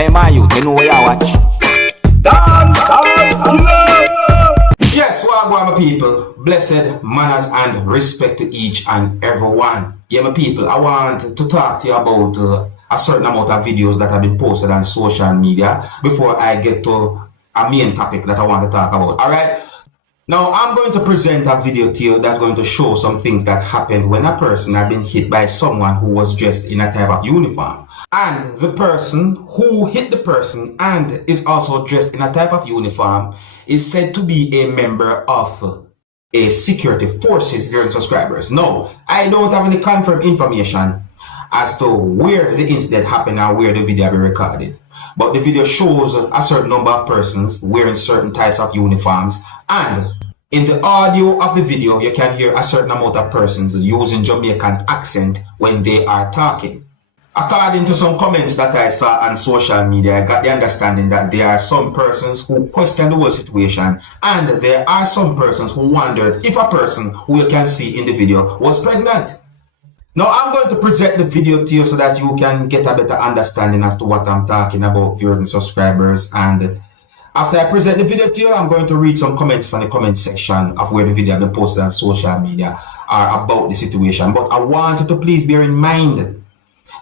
Hey man, you know where you watch? Dancehall skilla. Yes, my people, blessed manners and respect to each and everyone. Yeah, my people, I want to talk to you about a certain amount of videos that have been posted on social media before I get to a main topic that I want to talk about. Alright? Now, I'm going to present a video to you that's going to show some things that happened when a person had been hit by someone who was dressed in a type of uniform. And the person who hit the person and is also dressed in a type of uniform is said to be a member of a security forces during subscribers. No, I don't have any confirmed information as to where the incident happened and where the video be recorded. But the video shows a certain number of persons wearing certain types of uniforms, and in the audio of the video, you can hear a certain amount of persons using Jamaican accent when they are talking. According to some comments that I saw on social media, I got the understanding that there are some persons who question the whole situation, and there are some persons who wondered if a person who you can see in the video was pregnant. Now, I'm going to present the video to you so that you can get a better understanding as to what I'm talking about, viewers and subscribers. And after I present the video to you, I'm going to read some comments from the comment section of where the video has been posted on social media are about the situation. But I want you to please bear in mind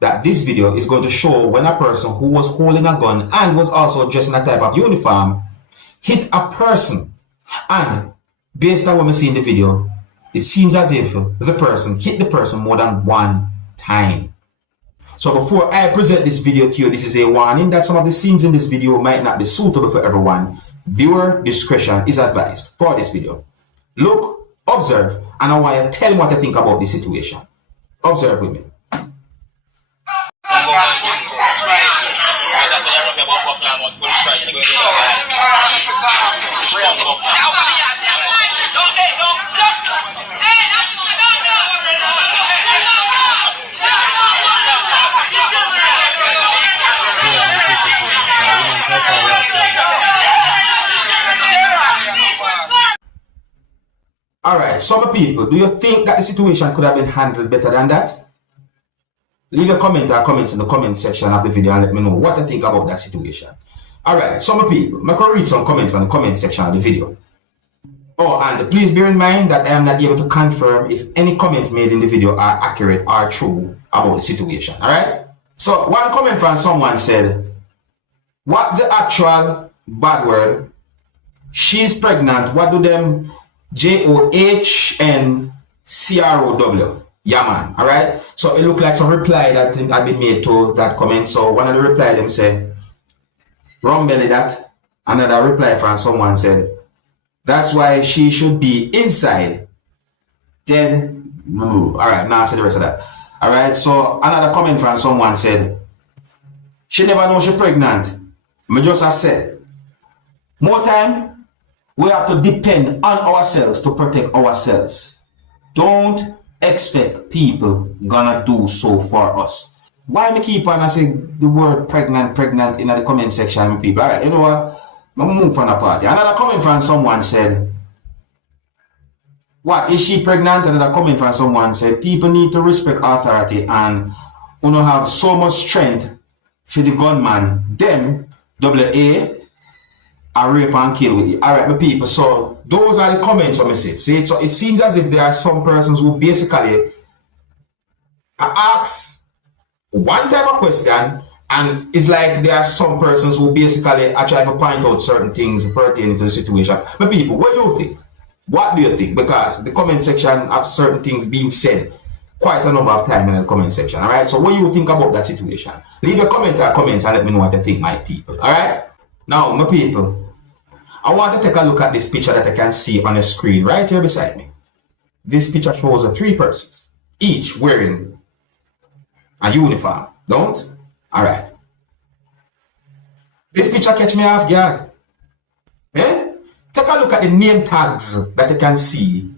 that this video is going to show when a person who was holding a gun and was also dressed in a type of uniform hit a person. And based on what we see in the video, it seems as if the person hit the person more than one time. So before I present this video to you, this is a warning that some of the scenes in this video might not be suitable for everyone. Viewer discretion is advised for this video. Look, observe, and I want you to tell me what you think about this situation. Observe with me. Alright, some people, do you think that the situation could have been handled better than that? Leave a comment or comments in the comment section of the video and let me know what you think about that situation. Alright, some people, I can read some comments from the comment section of the video. Oh, and please bear in mind that I am not able to confirm if any comments made in the video are accurate or true about the situation. Alright? So, one comment from someone said, what the actual bad word? She's pregnant. What do them JOHNCROW? Yeah, man. Alright? So, it looked like some reply that had been made to that comment. So, one of the reply them said, wrong belly that. Another reply from someone said, that's why she should be inside. Then, alright, now I say the rest of that. Alright, so another comment from someone said, she never know she pregnant. Me just said, more time, we have to depend on ourselves to protect ourselves. Don't expect people gonna do so for us. Why me keep on saying the word pregnant in the comment section, people? Alright, you know what? I'm gonna move from the party. Another comment from someone said, what, is she pregnant? Another comment from someone said, people need to respect authority and you know have so much strength for the gunman. Them, AA, are rape and kill with you. Alright, my people, so those are the comments I say. See, so it seems as if there are some persons who basically ask one type of question, and it's like there are some persons who basically are trying to point out certain things pertaining to the situation. But people, what do you think? What do you think? Because the comment section have certain things being said quite a number of times in the comment section. Alright, so what do you think about that situation? Leave a comment or comments and let me know what you think, my people. Alright? Now, my people, I want to take a look at this picture that I can see on the screen right here beside me. This picture shows three persons, each wearing a uniform. Don't? Alright. This picture catch me off guard. Eh? Take a look at the name tags that you can see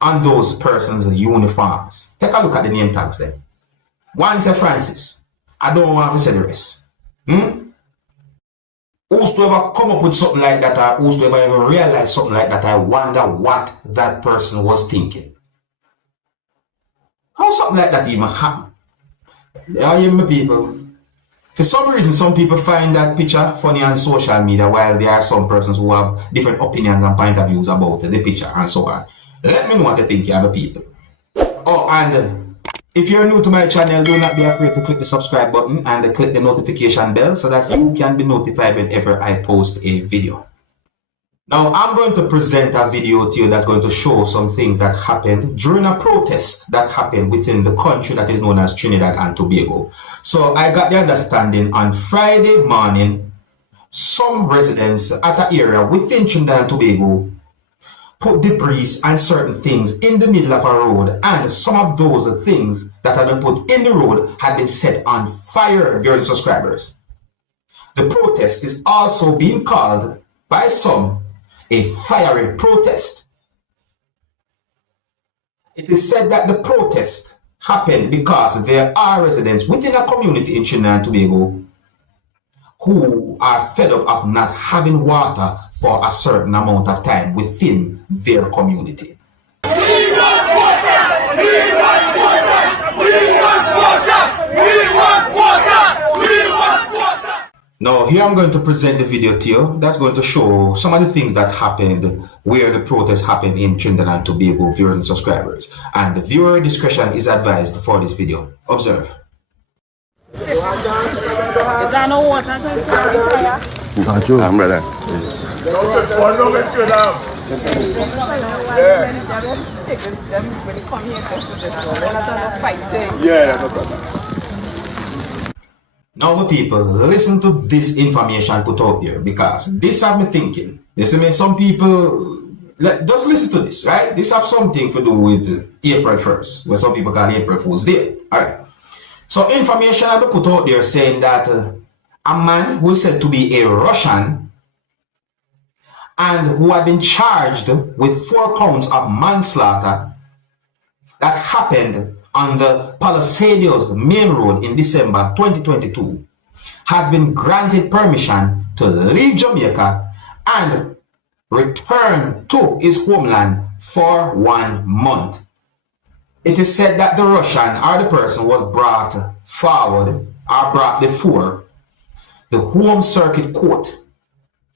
on those persons' uniforms. Take a look at the name tags there. One say Francis. I don't want to say the rest. Who's to ever come up with something like that, or who's to ever realize something like that, I wonder what that person was thinking. How something like that even happened? Yeah, you my people. For some reason, some people find that picture funny on social media, while there are some persons who have different opinions and point of views about the picture and so on. Let me know what you think, you other people. Oh, and if you're new to my channel, do not be afraid to click the subscribe button and click the notification bell so that you can be notified whenever I post a video. Now, I'm going to present a video to you that's going to show some things that happened during a protest that happened within the country that is known as Trinidad and Tobago. So I got the understanding on Friday morning, some residents at an area within Trinidad and Tobago put debris and certain things in the middle of a road, and some of those things that had been put in the road had been set on fire, viewers and subscribers. The protest is also being called by some a fiery protest. It is said that the protest happened because there are residents within a community in Trinidad and Tobago who are fed up of not having water for a certain amount of time within their community. We want water! We want water! We want water! We want water! We want water! Now, here I'm going to present the video to you that's going to show some of the things that happened where the protest happened in Trinidad and Tobago, viewers and subscribers. And viewer discretion is advised for this video. Observe. Is there no water? I'm ready. Yeah, no problem. Now, my people, listen to this information put out there, because this have me thinking. Listen, some people, just listen to this, right? This have something to do with April 1st, where some people call April Fool's Day. All right. So information have been put out there saying that a man who is said to be a Russian and who had been charged with 4 counts of manslaughter that happened on the Palisadios main road in December 2022 has been granted permission to leave Jamaica and return to his homeland for 1 month. It is said that the Russian or the person was brought forward or brought before the Home Circuit Court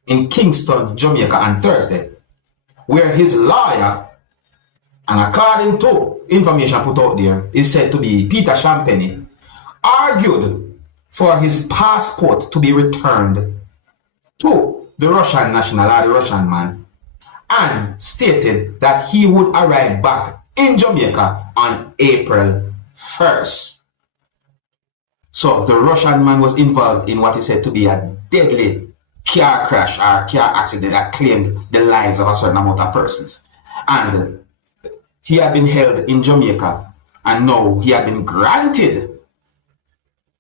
in Kingston, Jamaica on Thursday, where his lawyer, and according to information put out there, is said to be Peter Champagne, argued for his passport to be returned to the Russian national or the Russian man, and stated that he would arrive back in Jamaica on April 1st. So the Russian man was involved in what is said to be a deadly car crash or car accident that claimed the lives of a certain amount of persons. And he had been held in Jamaica, and now he had been granted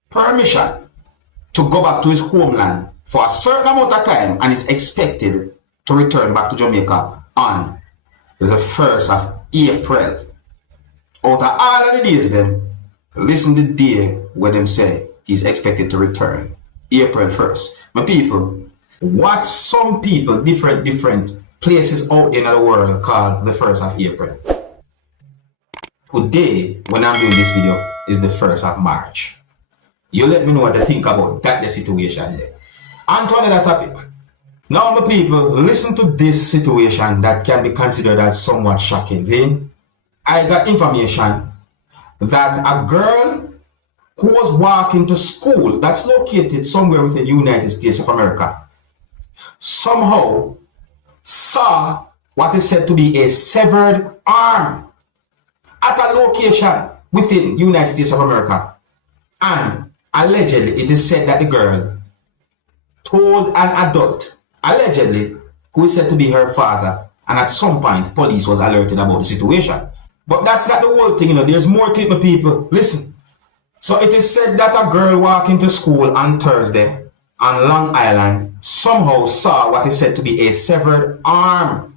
permission to go back to his homeland for a certain amount of time, and is expected to return back to Jamaica on the 1st of April. Out of all of the days them, listen to the day where them say he's expected to return, April 1st. My people, what some people, different places out there in the world call the 1st of April. Today, when I'm doing this video, is the 1st of March. You let me know what you think about that the situation there. On to another topic. Now, my people, listen to this situation that can be considered as somewhat shocking. See? I got information that a girl who was walking to school that's located somewhere within the United States of America somehow saw what is said to be a severed arm at a location within the United States of America. And allegedly, it is said that the girl told an adult, allegedly, who is said to be her father, and at some point, police was alerted about the situation. But that's not the whole thing, you know. There's more to it, my people. Listen. So it is said that a girl walking to school on Thursday on Long Island somehow saw what is said to be a severed arm.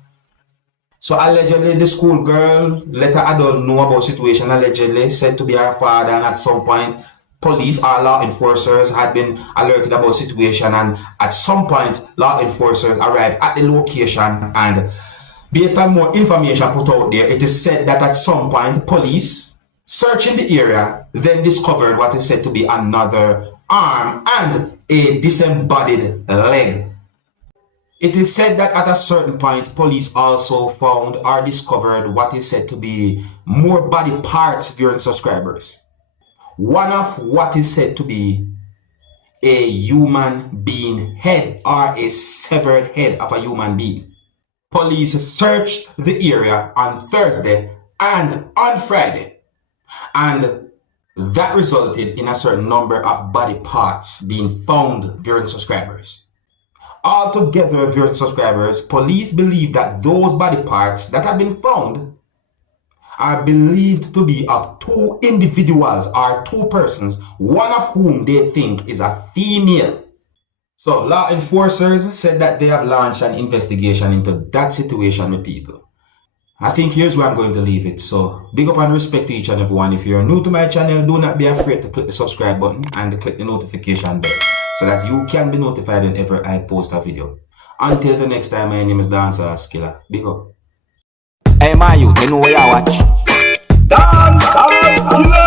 So allegedly, the school girl let her adult know about the situation, allegedly said to be her father, and at some point, police or law enforcers had been alerted about the situation, and at some point, law enforcers arrived at the location, and based on more information put out there, it is said that at some point, police searching the area then discovered what is said to be another arm, and a disembodied leg. It is said that at a certain point, police also found or discovered what is said to be more body parts during subscribers. One of what is said to be a human being head or a severed head of a human being. Police searched the area on Thursday and on Friday, and that resulted in a certain number of body parts being found during subscribers. Altogether, during subscribers, police believe that those body parts that have been found are believed to be of two individuals or two persons, one of whom they think is a female. So law enforcers said that they have launched an investigation into that situation with people. I think here's where I'm going to leave it. So big up and respect to each and everyone. If you're new to my channel, do not be afraid to click the subscribe button and click the notification bell, so that you can be notified whenever I post a video. Until the next time, my name is Dancehall Skilla. Big up. Hey, my youth, you know what you watch? Dancehall skilla.